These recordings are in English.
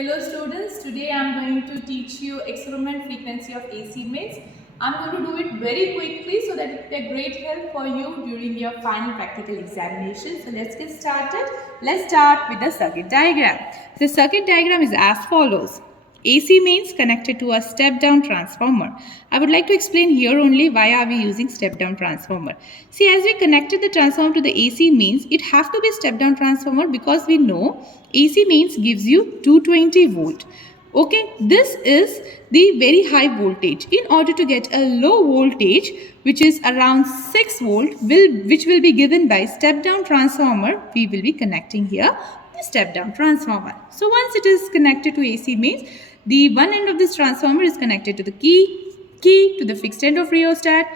Hello students, today I am going to teach you experiment frequency of AC mains. I am going to do it very quickly so that it will be a great help for you during your final practical examination. So let's get started. Let's start with the circuit diagram. The circuit diagram is as follows. AC mains connected to a step-down transformer. I would like to explain here only why are we using step-down transformer. See, as we connected the transformer to the AC mains, it have to be step-down transformer because we know AC mains gives you 220 volt. Okay, this is the very high voltage. In order to get a low voltage, which is around 6 volt, which will be given by step-down transformer, we will be connecting here the step-down transformer. So once it is connected to AC mains, the one end of this transformer is connected to the key to the fixed end of rheostat.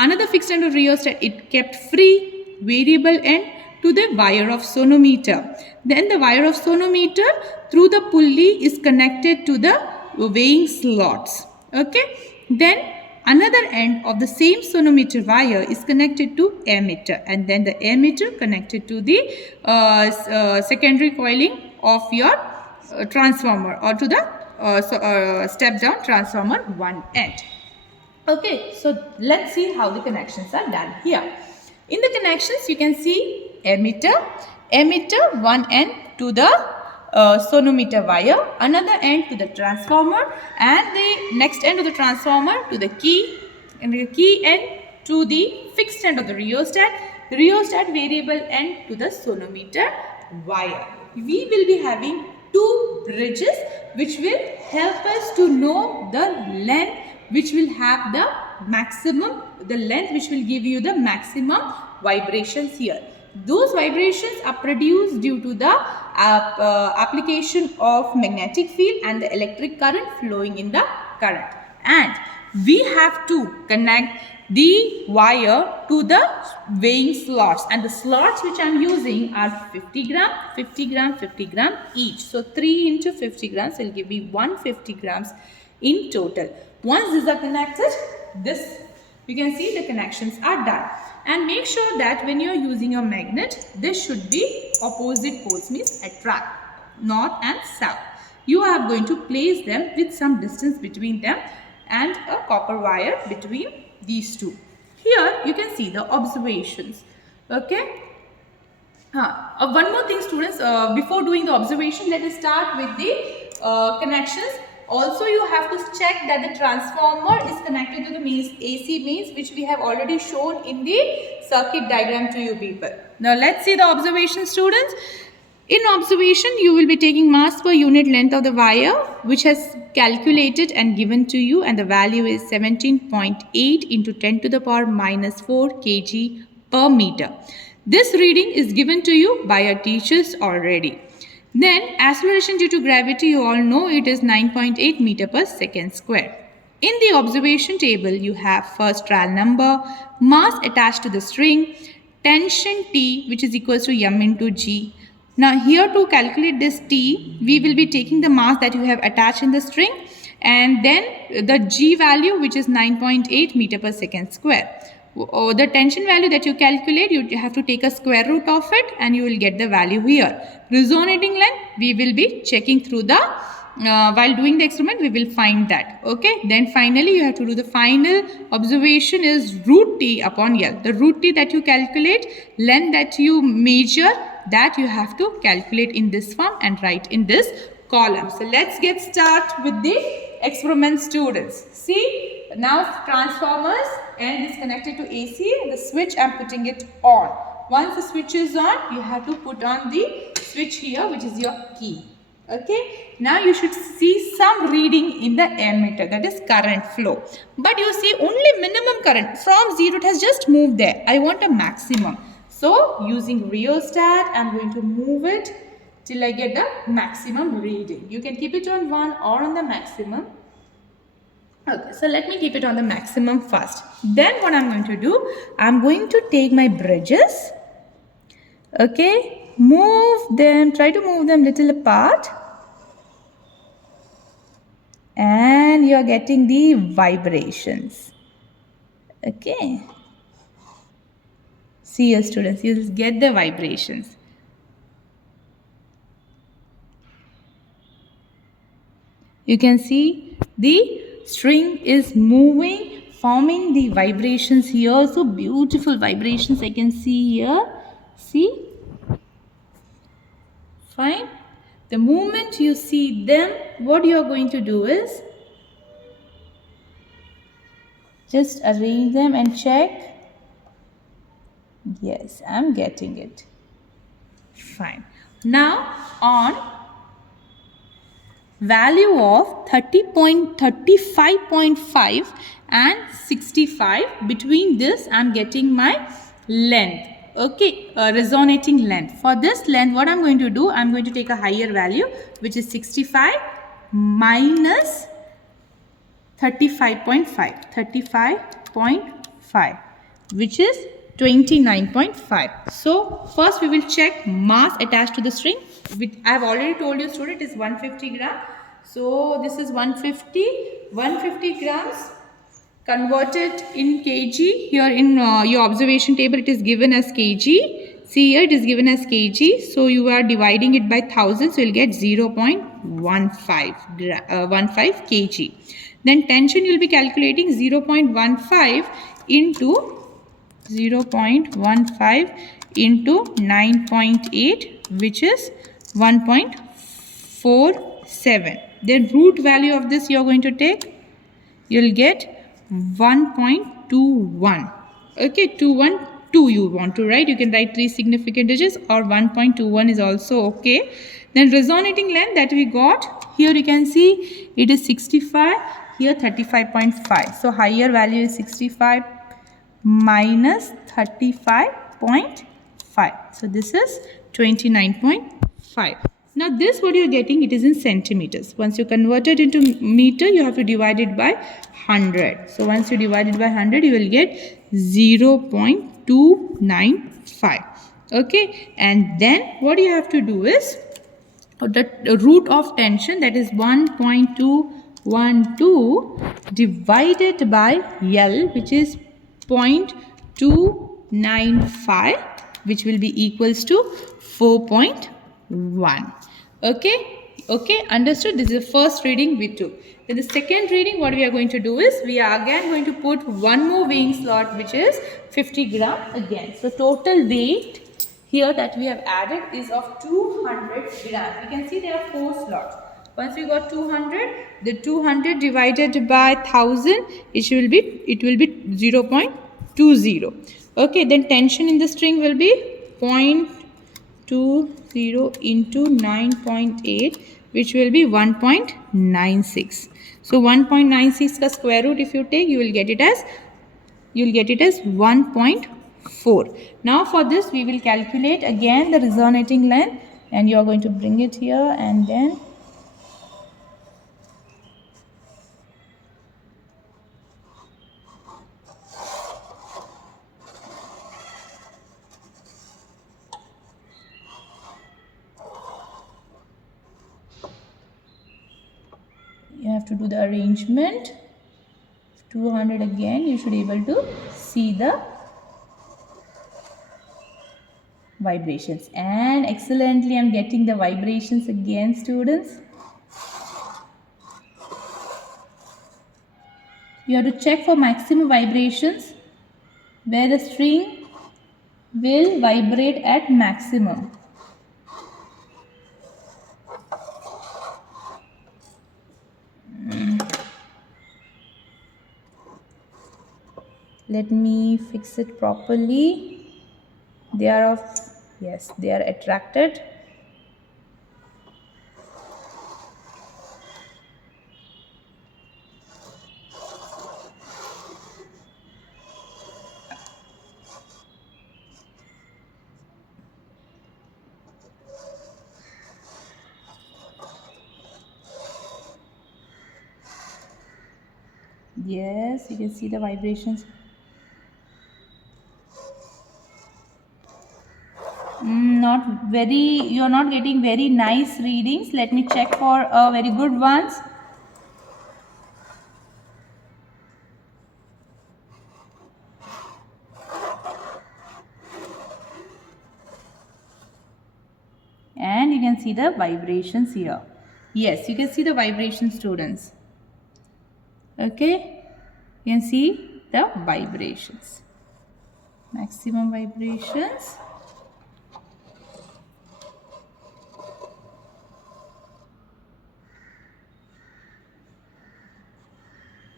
Another fixed end of rheostat, it kept free variable end to the wire of sonometer. Then the wire of sonometer through the pulley is connected to the weighing slots. Okay. Then another end of the same sonometer wire is connected to ammeter, and then the ammeter connected to the secondary coiling of your transformer, or to the step down transformer one end. Okay, so let's see how the connections are done here. In the connections, you can see ammeter one end to the sonometer wire, another end to the transformer, and the next end of the transformer to the key, and the key end to the fixed end of the rheostat variable end to the sonometer wire. We will be having two bridges which will help us to know the length which will have the maximum, the length which will give you the maximum vibrations here. Those vibrations are produced due to the application of magnetic field and the electric current flowing in the current. And we have to connect the wire to the weighing slots, and the slots which I am using are 50 gram, 50 gram, 50 gram each. So 3 into 50 grams will give me 150 grams in total. Once these are connected, this you can see the connections are done. And make sure that when you are using a magnet, this should be opposite poles, means attract, north and south. You are going to place them with some distance between them and a copper wire between these two. Here you can see the observations. Okay. One more thing, students, before doing the observation, let us start with the connections. Also, you have to check that the transformer is connected to the AC mains, which we have already shown in the circuit diagram to you people. Now, let's see the observation, students. In observation, you will be taking mass per unit length of the wire, which has calculated and given to you, and the value is 17.8 into 10 to the power minus 4 kg per meter. This reading is given to you by your teachers already. Then acceleration due to gravity, you all know it is 9.8 meter per second square. In the observation table, you have first trial number, mass attached to the string, tension T, which is equals to m into g. Now here to calculate this T, we will be taking the mass that you have attached in the string, and then the g value, which is 9.8 meter per second square. The tension value that you calculate, you have to take a square root of it and you will get the value here. Resonating length, we will be checking through the while doing the experiment, we will find that. Okay, then finally you have to do the final observation is root T upon L. The root T that you calculate, length that you measure, that you have to calculate in this form and write in this column. So let's get started with the experiment, students. See, now transformers and is connected to AC. The switch I am putting it on. Once the switch is on, you have to put on the switch here, which is your key. Okay, now you should see some reading in the ammeter, that is current flow. But you see only minimum current from 0, it has just moved there. I want a maximum. So using rheostat, I am going to move it till I get the maximum reading. You can keep it on 1 or on the maximum. Okay, so let me keep it on the maximum first. Then what I'm going to do, I'm going to take my bridges. Okay, move them, try to move them little apart. And you're getting the vibrations. Okay. See your students, you'll get the vibrations. You can see the string is moving, forming the vibrations here. So beautiful vibrations I can see here. See? Fine. The moment you see them, what you are going to do is just arrange them and check. Yes, I'm getting it. Fine. Now on value of 35.5 and 65, between this I'm getting my length. Okay, resonating length. For this length, what I'm going to do, I'm going to take a higher value, which is 65 minus 35.5, which is 29.5. So first we will check mass attached to the string. I have already told you, student, it is 150 gram. So this is 150 grams converted in kg. Here in your observation table it is given as kg. See here, it is given as kg. So you are dividing it by 1000, so you will get 0.15 kg. Then tension you will be calculating 0.15 into 0.15 into 9.8, which is 1.47. Then root value of this you are going to take. You will get 1.21. Okay, 212 you want to write. You can write 3 significant digits, or 1.21 is also okay. Then resonating length that we got, here you can see it is 65, here 35.5. So higher value is 65 minus 35.5. So this is 29.5. Now this, what you are getting, it is in centimeters. Once you convert it into meter, you have to divide it by 100. So once you divide it by 100, you will get 0.295. Okay, and then what you have to do is the root of tension, that is 1.212 divided by L, which is 0.295, which will be equals to 4.1. Okay, understood? This is the first reading we took. Then the second reading, what we are going to do is, we are again going to put one more weighing slot, which is 50 gram again. So total weight here that we have added is of 200 grams. You can see there are 4 slots. Once we got 200, the 200 divided by 1000, it will be 0.20. Okay, then tension in the string will be 0.20 into 9.8, which will be 1.96. So 1.96 ka square root if you take, you will get it as 1.4. Now for this we will calculate again the resonating length, and you are going to bring it here, and then you have to do the arrangement. 200 again, you should be able to see the vibrations, and excellently I'm getting the vibrations again, students. You have to check for maximum vibrations where the string will vibrate at maximum. Let me fix it properly. They are of, yes, they are attracted. Yes, you can see the vibrations. Not very, you are not getting very nice readings. Let me check for very good ones. And you can see the vibrations here. Yes, you can see the vibration, students. Okay, you can see the vibrations. Maximum vibrations.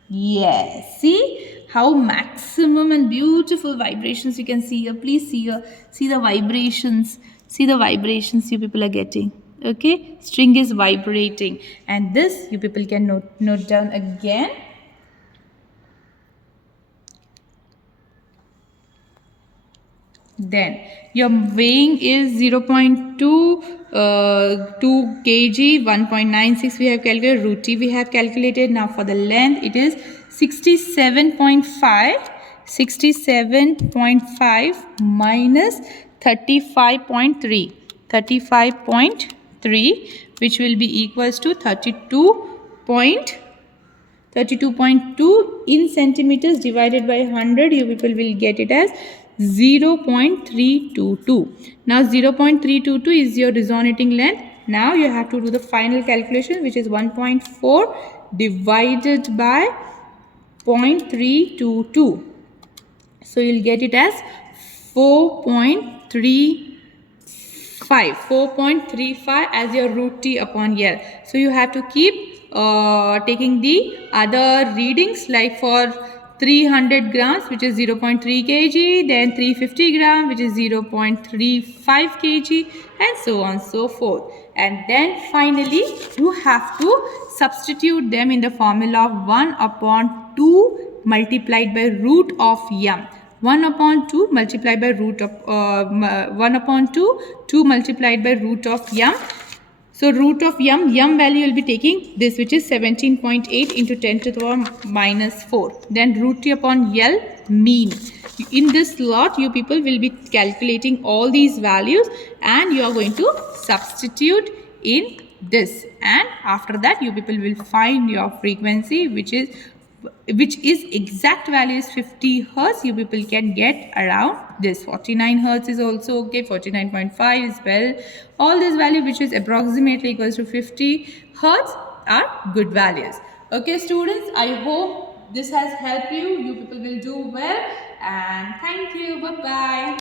Yes, see how maximum and beautiful vibrations you can see here. Please see here, see the vibrations, see the vibrations you people are getting. Okay, string is vibrating, and this you people can note down again. Then your weighing is 0.2 2 kg, 1.96 we have calculated, root T we have calculated. Now for the length it is 67.5, 67.5 minus 35.3, 35.3, which will be equals to 32.2 in centimeters divided by 100. You people will get it as 0.322. Now 0.322 is your resonating length. Now you have to do the final calculation, which is 1.4 divided by 0.322. So you'll get it as 4.35 as your root T upon L. So you have to keep taking the other readings, like for 300 grams, which is 0.3 kg, then 350 grams, which is 0.35 kg, and so on so forth. And then finally you have to substitute them in the formula of 1 upon 2 multiplied by root of m. 1 upon 2 multiplied by root of 1 upon 2 multiplied by root of m. So root of m value will be taking this, which is 17.8 into 10 to the power minus 4. Then root T upon L, mean. In this lot, you people will be calculating all these values and you are going to substitute in this. And after that, you people will find your frequency, which is exact value is 50 hertz. You people can get around this. 49 hertz is also okay, 49.5 is well. All these values which is approximately equals to 50 hertz are good values. Okay students, I hope this has helped you. You people will do well, and thank you. Bye bye.